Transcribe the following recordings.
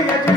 Hey,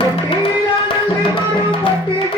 பட்டியல நல்ல வரும் பட்டியல